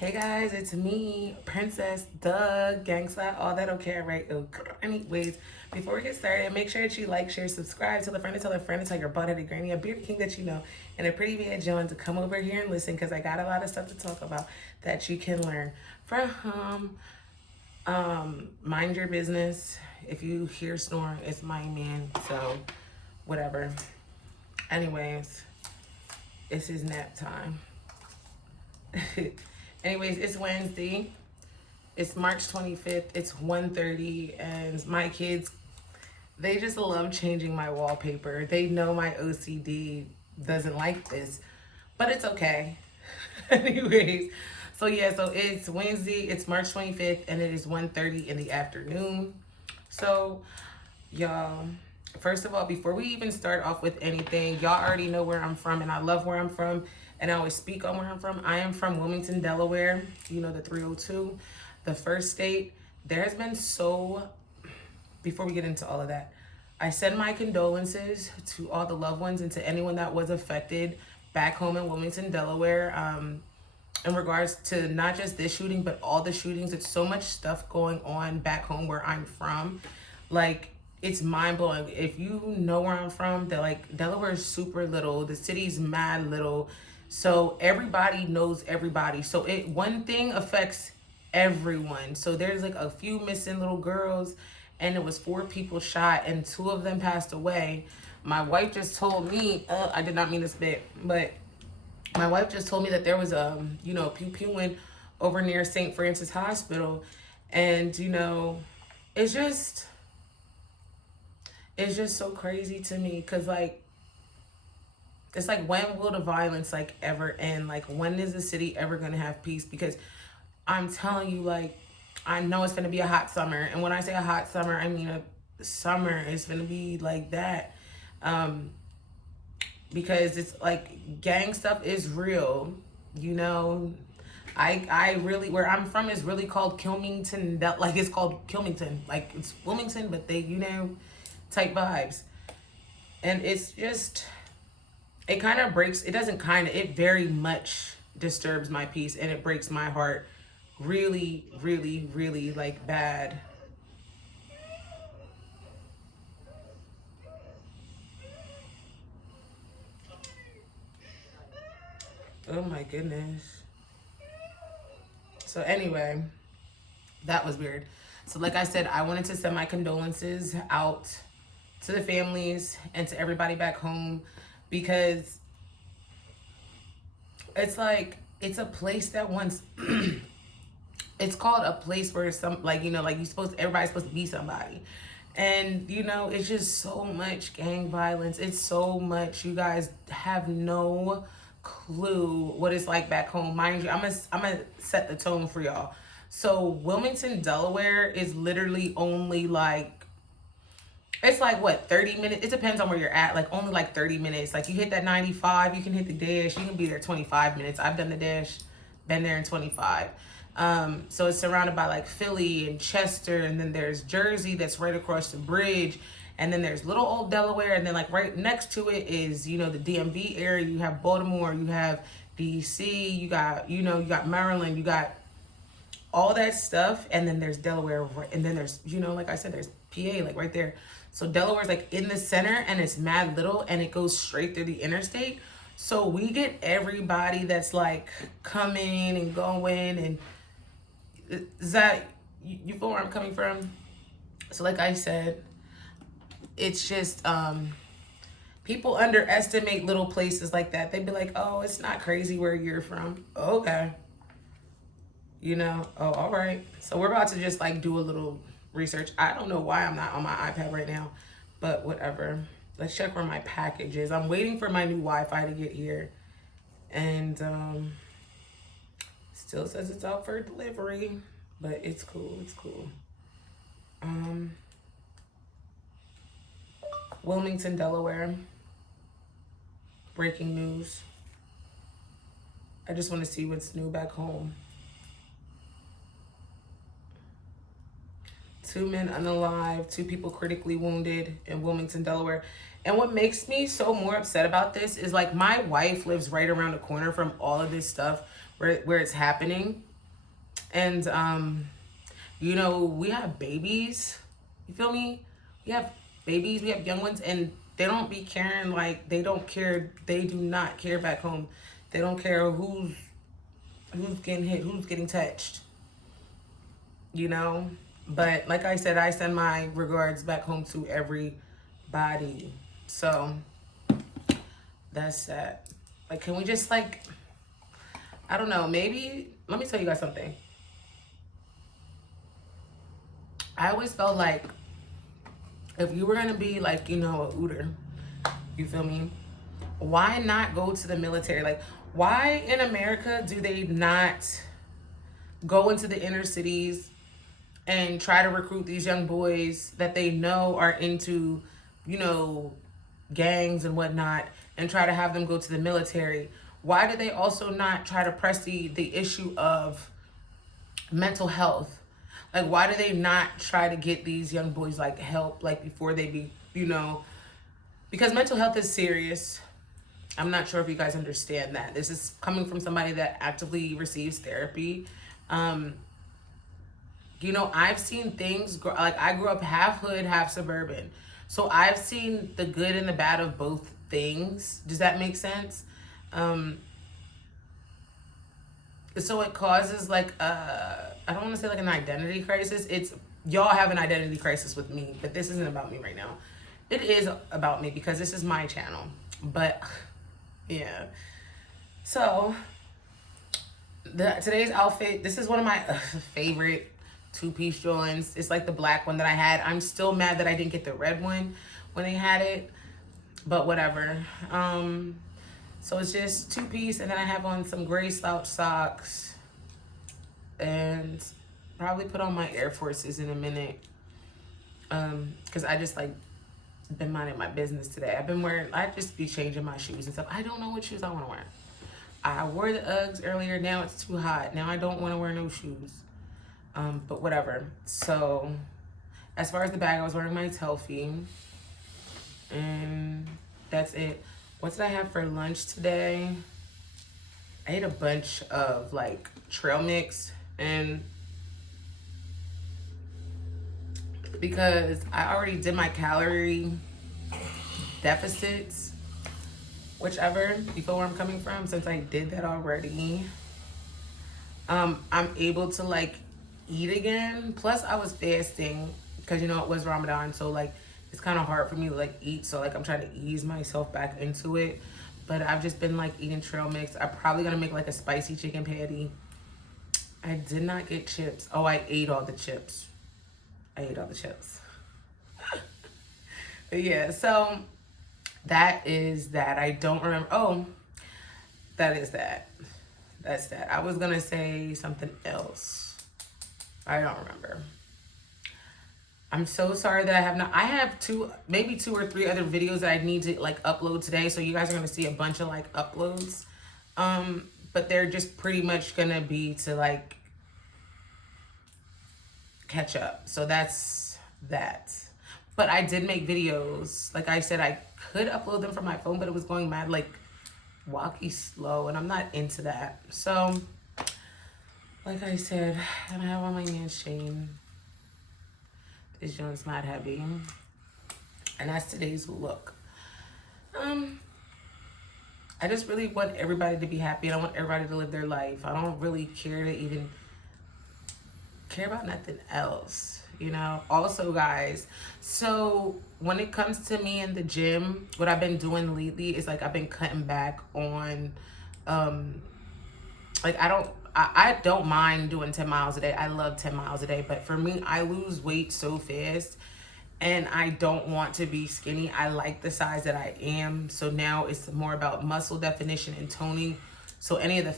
Hey guys, it's me, Princess, Doug, Gangsta, all that okay, right? Oh, anyways, before we get started, make sure that you like, share, subscribe, tell a friend to tell a friend to tell your butt-headed granny, a bearded king that you know, and a pretty bad John to come over here and listen because I got a lot of stuff to talk about that you can learn from. Mind your business. If you hear snoring, it's my man, so whatever. Anyways, it's his nap time. Anyways, it's Wednesday. It's March 25th. It's 1:30 and my kids, they just love changing my wallpaper. They know my OCD doesn't like this, but it's okay. Anyways, so it's Wednesday. It's March 25th and it is 1:30 in the afternoon. So, y'all, first of all, before we even start off with anything, y'all already know where I'm from, and I love where I'm from, and I always speak on where I'm from. I am from Wilmington, Delaware, you know, the 302, the first state. There has been so, before we get into all of that, I send my condolences to all the loved ones and to anyone that was affected back home in Wilmington, Delaware. In regards to not just this shooting, but all the shootings. It's so much stuff going on back home where I'm from. Like, it's mind blowing. If you know where I'm from, that like Delaware is super little. The city's mad little. So everybody knows everybody. So it one thing affects everyone. So there's like a few missing little girls and it was 4 people shot and 2 of them passed away. My wife just told me, I did not mean this bit, but my wife just told me that there was pew pewing over near St. Francis Hospital, and it's just it's just so crazy to me because like it's like when will the violence like ever end? Like when is the city ever gonna have peace? Because I'm telling you, like I know it's gonna be a hot summer, and when I say a hot summer, I mean a summer is gonna be like that. Um, because it's like gang stuff is real, you know. I really where I'm from is really called Kilmington. That like it's called Kilmington, like it's Wilmington, but they type vibes, and it's just it kind of breaks. It doesn't kind of it very much disturbs my peace and it breaks my heart, really, really, really like bad. Oh my goodness. So anyway, that was weird. So, like I said, I wanted to send my condolences out to the families and to everybody back home because it's like it's a place that once it's called a place where some like like you supposed everybody's supposed to be somebody. And it's just so much gang violence. It's so much. You guys have no clue what it's like back home. Mind you, I'm gonna set the tone for y'all. So Wilmington, Delaware is literally only like it's like what 30 minutes. It depends on where you're at. Like only like 30 minutes. Like you hit that 95, you can hit the dash. You can be there 25 minutes. I've done the dash, been there in 25. So it's surrounded by like Philly and Chester, and then there's Jersey that's right across the bridge, and then there's little old Delaware, and then like right next to it is the DMV area. You have Baltimore, you have DC, you got Maryland, you got all that stuff, and then there's Delaware, and then there's like I said, there's PA like right there. So Delaware's like in the center, and it's mad little, and it goes straight through the interstate. So we get everybody that's like coming and going, and is that you feel where I'm coming from? So like I said, it's just people underestimate little places like that. They'd be like, oh, it's not crazy where you're from. Okay. Oh, all right. So we're about to just like do a little research. I don't know why I'm not on my iPad right now, but whatever. Let's check where my package is. I'm waiting for my new Wi-Fi to get here, and still says it's out for delivery, but it's cool. It's cool. Um, Wilmington, Delaware. Breaking news. I just want to see what's new back home. 2 men unalive, 2 people critically wounded in Wilmington, Delaware. And what makes me so more upset about this is like my wife lives right around the corner from all of this stuff where it's happening. And you know, we have babies. You feel me? We have babies, we have young ones, and they don't be caring. Like, they don't care. They do not care back home. They don't care who's getting hit, who's getting touched, you know? But like I said, I send my regards back home to everybody. So that's that. Like, can we just, like, I don't know, maybe, let me tell you guys something. I always felt like if you were gonna be like, you know, a Uter, you feel me? Why not go to the military? Like, why in America do they not go into the inner cities and try to recruit these young boys that they know are into, you know, gangs and whatnot, and try to have them go to the military? Why do they also not try to press the issue of mental health? Like, why do they not try to get these young boys like help, like before they be, you know, because mental health is serious. I'm not sure if you guys understand that. This is coming from somebody that actively receives therapy. Um, you know, I've seen things, like, I grew up half hood, half suburban. So I've seen the good and the bad of both things. Does that make sense? Um, so it causes like I don't want to say like an identity crisis. It's, y'all have an identity crisis with me, but this isn't about me right now. It is about me because this is my channel. But yeah. So today's outfit, this is one of my favorite two-piece joints. It's like the black one that I had. I'm still mad that I didn't get the red one when they had it, but whatever. So it's just two-piece, and then I have on some gray slouch socks, and probably put on my Air Forces in a minute, because I just like been minding my business today. I just be changing my shoes and stuff. I don't know what shoes I want to wear. I wore the Uggs earlier. Now it's too hot. Now I don't want to wear no shoes. But whatever. So as far as the bag, I was wearing my Telfie, and that's it. What did I have for lunch today? I ate a bunch of like trail mix, and because I already did my calorie deficits, whichever, you feel where I'm coming from, since I did that already, I'm able to like eat again. Plus I was fasting because, you know, it was Ramadan, so like it's kind of hard for me to like eat, so like I'm trying to ease myself back into it. But I've just been like eating trail mix. I'm probably gonna make like a spicy chicken patty. I did not get chips. Oh, I ate all the chips. But yeah, so that is that. I don't remember. Oh, that is that. That's that. I was gonna say something else. I don't remember. I'm so sorry that I have maybe two or three other videos that I need to like upload today. So you guys are gonna see a bunch of like uploads. But they're just pretty much gonna be to like catch up. So that's that. But I did make videos. Like I said, I could upload them from my phone, but it was going mad like walkie slow, and I'm not into that. So like I said, I have on my man's chain. This joint's not heavy. And that's today's look. I just really want everybody to be happy, and I want everybody to live their life. I don't really care to even care about nothing else, you know? Also, guys, so when it comes to me in the gym, what I've been doing lately is like I've been cutting back on, like I don't mind doing 10 miles a day. I love 10 miles a day, but for me, I lose weight so fast, and I don't want to be skinny. I like the size that I am. So now it's more about muscle definition and toning. So any of the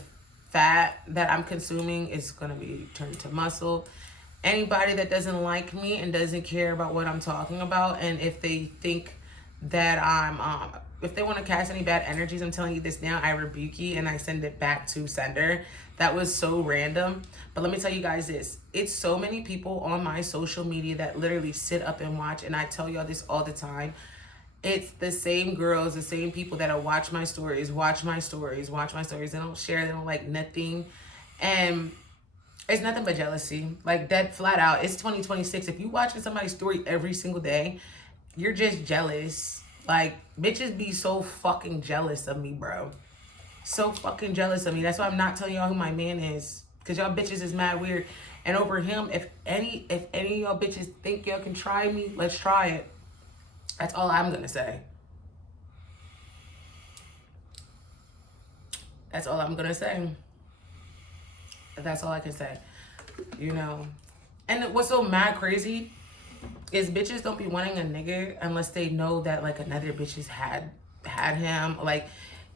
fat that I'm consuming is going to be turned to muscle. Anybody that doesn't like me and doesn't care about what I'm talking about, and if they think that if they want to cast any bad energies, I'm telling you this now, I rebuke you and I send it back to sender. That was so random. But let me tell you guys this. It's so many people on my social media that literally sit up and watch, and I tell y'all this all the time. It's the same girls, the same people that'll watch my stories. They don't share, they don't like nothing. And It's nothing but jealousy. Like, dead flat out. It's 2026. If you watching somebody's story every single day, you're just jealous. Like, bitches be so fucking jealous of me, bro. So fucking jealous of me. That's why I'm not telling y'all who my man is. Cause y'all bitches is mad weird. And over him, if any of y'all bitches think y'all can try me, let's try it. That's all I'm gonna say. That's all I'm gonna say. That's all I can say. You know. And what's so mad crazy is bitches don't be wanting a nigga unless they know that like another bitches had him. Like,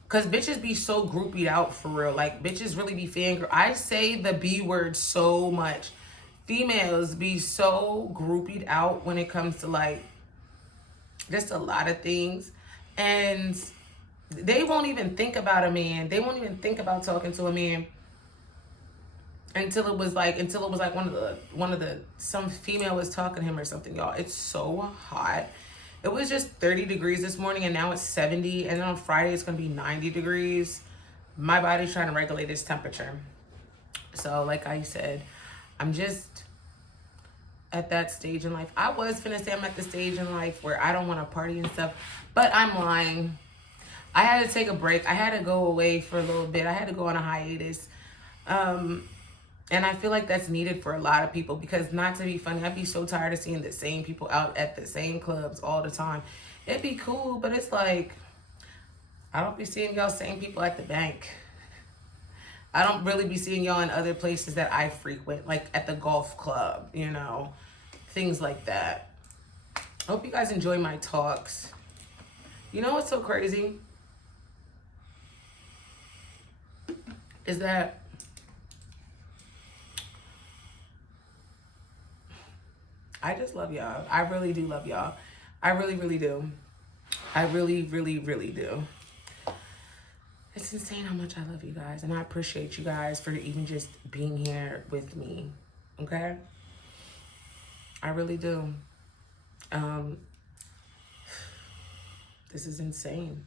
cause bitches be so groupied out for real. Like, bitches really be fangirl. I say the B word so much. Females be so groupied out when it comes to like just a lot of things. And they won't even think about a man. They won't even think about talking to a man until it was like one of the some female was talking to him or something, y'all. It's so hot. It was just 30 degrees this morning and now it's 70, and then on Friday it's gonna be 90 degrees. My body's trying to regulate its temperature. So like I said, I'm just at that stage in life. I was finna say I'm at the stage in life where I don't want to party and stuff, but I'm lying. I had to take a break. I had to go away for a little bit. I had to go on a hiatus. And I feel like that's needed for a lot of people because, not to be funny, I'd be so tired of seeing the same people out at the same clubs all the time. It'd be cool, but it's like, I don't be seeing y'all same people at the bank. I don't really be seeing y'all in other places that I frequent, like at the golf club, you know, things like that. I hope you guys enjoy my talks. You know what's so crazy? Is that I just love y'all. I really do love y'all. I really, really do. I really, really, really do. It's insane how much I love you guys. And I appreciate you guys for even just being here with me. Okay? I really do. This is insane.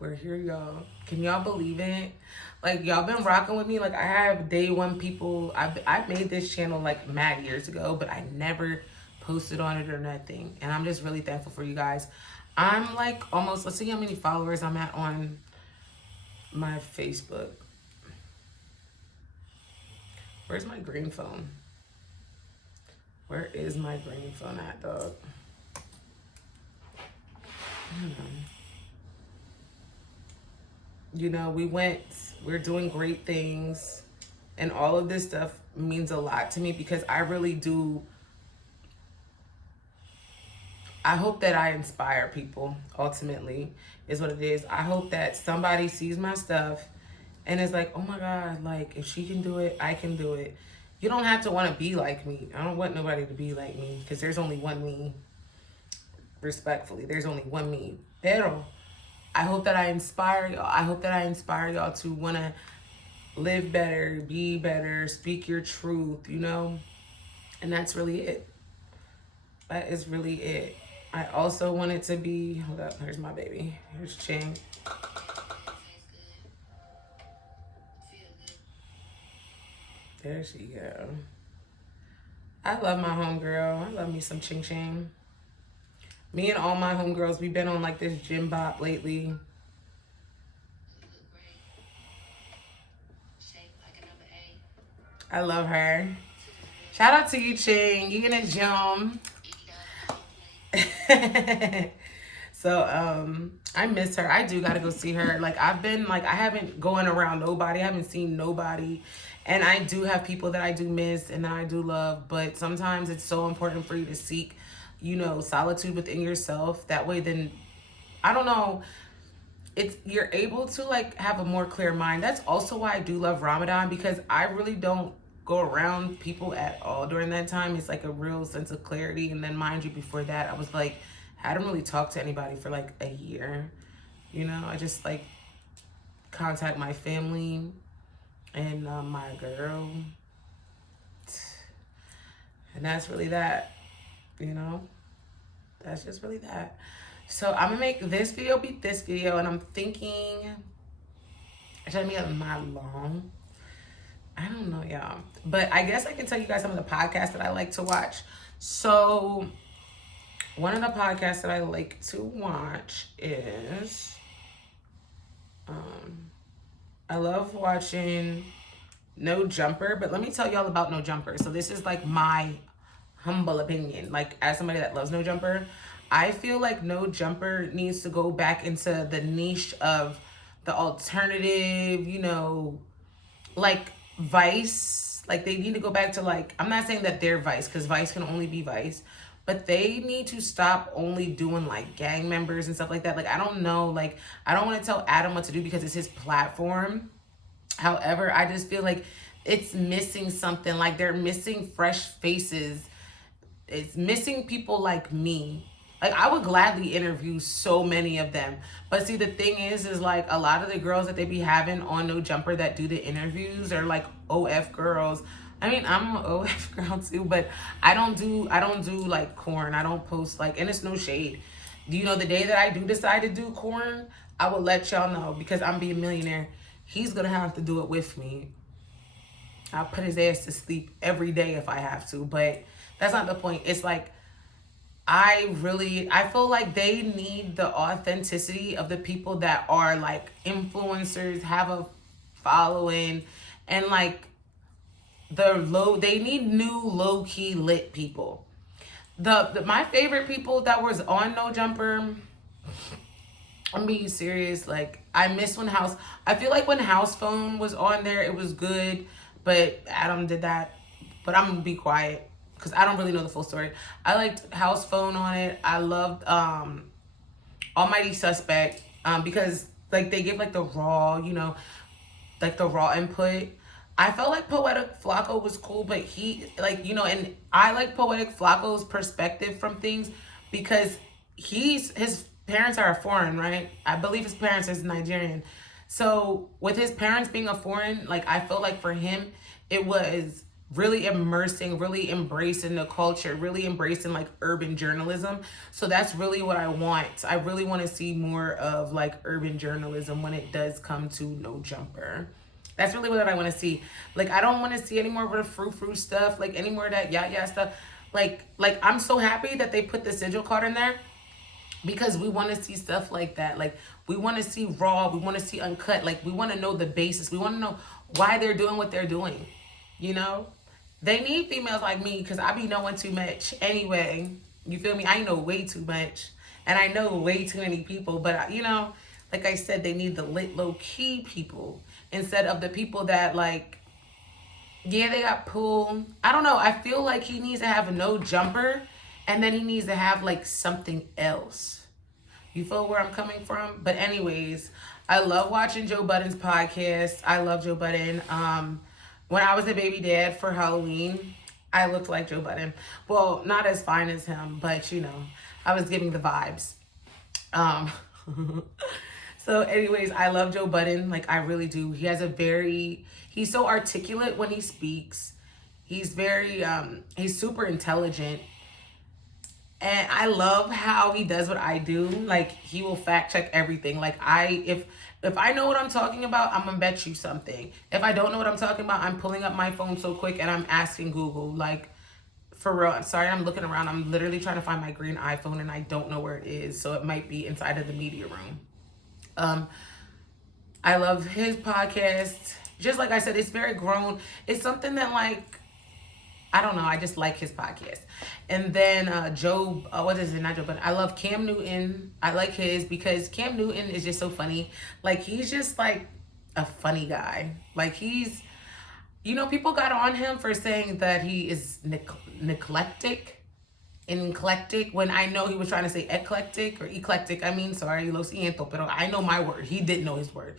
We're here, y'all. Can y'all believe it? Like, y'all been rocking with me. Like, I have day one people. I made this channel like mad years ago, but I never posted on it or nothing. And I'm just really thankful for you guys. I'm like almost, let's see how many followers I'm at on my Facebook. Where's my green phone? Where is my green phone at, dog? I don't know. You know, we're doing great things, and all of this stuff means a lot to me because I really do. I hope that I inspire people, ultimately, is what it is. I hope that somebody sees my stuff and is like, oh my God, like, if she can do it, I can do it. You don't have to want to be like me. I don't want nobody to be like me because there's only one me. Respectfully, there's only one me. Pero I hope that I inspire y'all. I hope that I inspire y'all to want to live better, be better, speak your truth, you know? And that's really it. That is really it. I also want it to be, hold up, here's my baby. Here's Ching. There she go. I love my homegirl. I love me some Ching Ching. Me and all my homegirls, we've been on like this gym bop lately. I love her. Shout out to you, Ching. You in a gym. So, I miss her. I do gotta go see her. Like, I haven't going around nobody. I haven't seen nobody. And I do have people that I do miss and that I do love. But sometimes it's so important for you to seek, you know, solitude within yourself. That way, then, I don't know, you're able to like have a more clear mind. That's also why I do love Ramadan, because I really don't go around people at all during that time. It's like a real sense of clarity. And then, mind you, before that, I was like, I hadn't really talked to anybody for like a year. You know, I just like contact my family and my girl. And that's really that, you know? That's just really that. So I'm gonna make this video beat this video, and I'm thinking, should I make it mad long? I don't don't know, y'all. But I guess I can tell you guys some of the podcasts that I like to watch. So one of the podcasts that I like to watch is I love watching No Jumper, but let me tell y'all about No Jumper. So this is like my humble opinion. Like as somebody that loves No Jumper, I feel like No Jumper needs to go back into the niche of the alternative, you know, like Vice. Like they need to go back to like, I'm not saying that they're Vice because Vice can only be Vice, but they need to stop only doing like gang members and stuff like that. Like I don't know, like I don't want to tell Adam what to do because it's his platform. However, I just feel like it's missing something. Like they're missing fresh faces. It's missing people like me. Like I would gladly interview so many of them. But see, the thing is like a lot of the girls that they be having on No Jumper that do the interviews are like OF girls. I mean, I'm an OF girl too, but I don't do like corn. I don't post like, and it's no shade. Do you know the day that I do decide to do corn, I will let y'all know because I'm Be a Millionaire. He's gonna have to do it with me. I'll put his ass to sleep every day if I have to, but that's not the point. It's like I feel like they need the authenticity of the people that are like influencers, have a following, and like they need new low-key lit people. My favorite people that was on No Jumper, I'm being serious, like I miss I feel like when House Phone was on there, it was good, but Adam did that. But I'm gonna be quiet because I don't really know the full story. I liked House Phone on it. I loved Almighty Suspect because like they give like the raw, you know, like the raw input. I felt like Poetic Flacco was cool, but he like, you know, and I like Poetic Flacco's perspective from things because his parents are foreign, right? I believe his parents is Nigerian. So with his parents being a foreign, like I felt like for him, it was really immersing, really embracing the culture, really embracing like urban journalism. So that's really what I want. I really want to see more of like urban journalism when it does come to No Jumper. That's really what I want to see. Like I don't want to see any more of the frou stuff, like any more of that yeah stuff. Like I'm so happy that they put the sigil card in there because we want to see stuff like that. Like we want to see raw, we want to see uncut. Like we want to know the basis. We want to know why they're doing what they're doing. You know, they need females like me because I be knowing too much anyway. You feel me? I know way too much and I know way too many people. But you know, like I said, they need the lit low key people instead of the people that like, yeah, they got pulled. I don't know. I feel like he needs to have a No Jumper and then he needs to have like something else. You feel where I'm coming from? But anyways, I love watching Joe Budden's podcast. I love Joe Budden. When I was a baby dad for Halloween, I looked like Joe Budden. Well, not as fine as him, but you know, I was giving the vibes. So anyways, I love Joe Budden. Like I really do. He's so articulate when he speaks. He's he's super intelligent. And I love how he does what I do. Like he will fact check everything. Like if I know what I'm talking about, I'm gonna bet you something. If I don't know what I'm talking about, I'm pulling up my phone so quick and I'm asking Google. Like for real. I'm sorry, I'm looking around. I'm literally trying to find my green iPhone and I don't know where it is. So it might be inside of the media room. I love his podcast. Just like I said, it's very grown. It's something that like, I don't know. I just like his podcast. And then what is it? Not Joe, but I love Cam Newton. I like his because Cam Newton is just so funny. Like he's just like a funny guy. Like he's, you know, people got on him for saying that he is eclectic when I know he was trying to say eclectic or eclectic. I mean, sorry, lo siento, pero I know my word. He didn't know his word.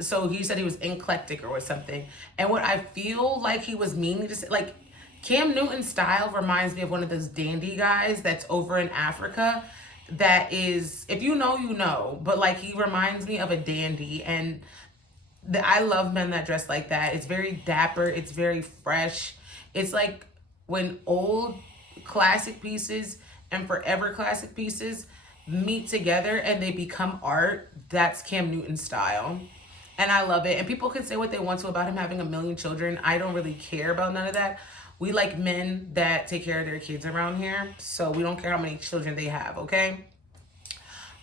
So he said he was eclectic or something. And what I feel like he was meaning to say, like Cam Newton's style reminds me of one of those dandy guys that's over in Africa. That is, if you know, you know. But like he reminds me of a dandy, and I love men that dress like that. It's very dapper. It's very fresh. It's like when old classic pieces and forever classic pieces meet together and they become art. That's Cam Newton's style. And I love it. And people can say what they want to about him having a million children. I don't really care about none of that. We like men that take care of their kids around here. So we don't care how many children they have, okay?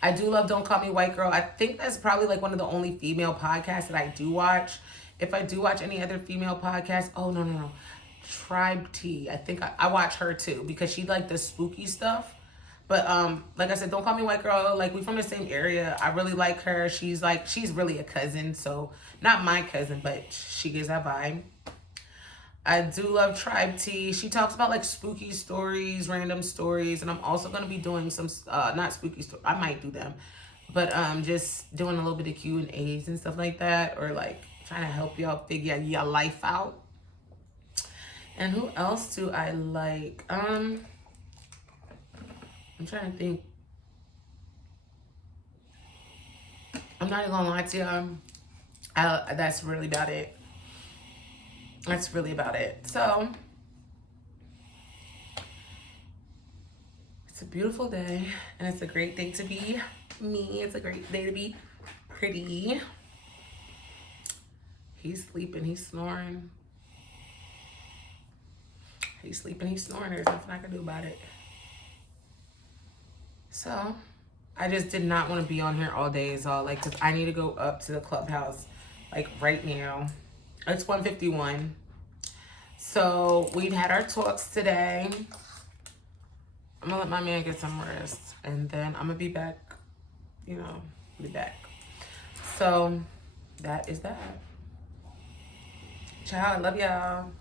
I do love Don't Call Me White Girl. I think that's probably like one of the only female podcasts that I do watch. If I do watch any other female podcasts, oh, no. Tribe T. I think I watch her too because she like the spooky stuff. But like I said, Don't Call Me White Girl, like we from the same area. I really like her. She's really a cousin. So not my cousin, but she gives that vibe. I do love Tribe T. She talks about like spooky stories, random stories, and I'm also gonna be doing some not spooky stories. I might do them, but just doing a little bit of Q&As and stuff like that, or like trying to help y'all figure your life out. And who else do I like? I'm trying to think. I'm not even gonna lie to you. That's really about it. That's really about it. So, it's a beautiful day, and it's a great day to be me. It's a great day to be pretty. He's sleeping, he's snoring. He's sleeping, he's snoring. There's nothing I can do about it. So, I just did not want to be on here all day is all. Like, 'cause I need to go up to the clubhouse, like, right now. It's 1:51. So, we've had our talks today. I'm going to let my man get some rest. And then I'm going to be back, be back. So, that is that. Ciao, I love y'all.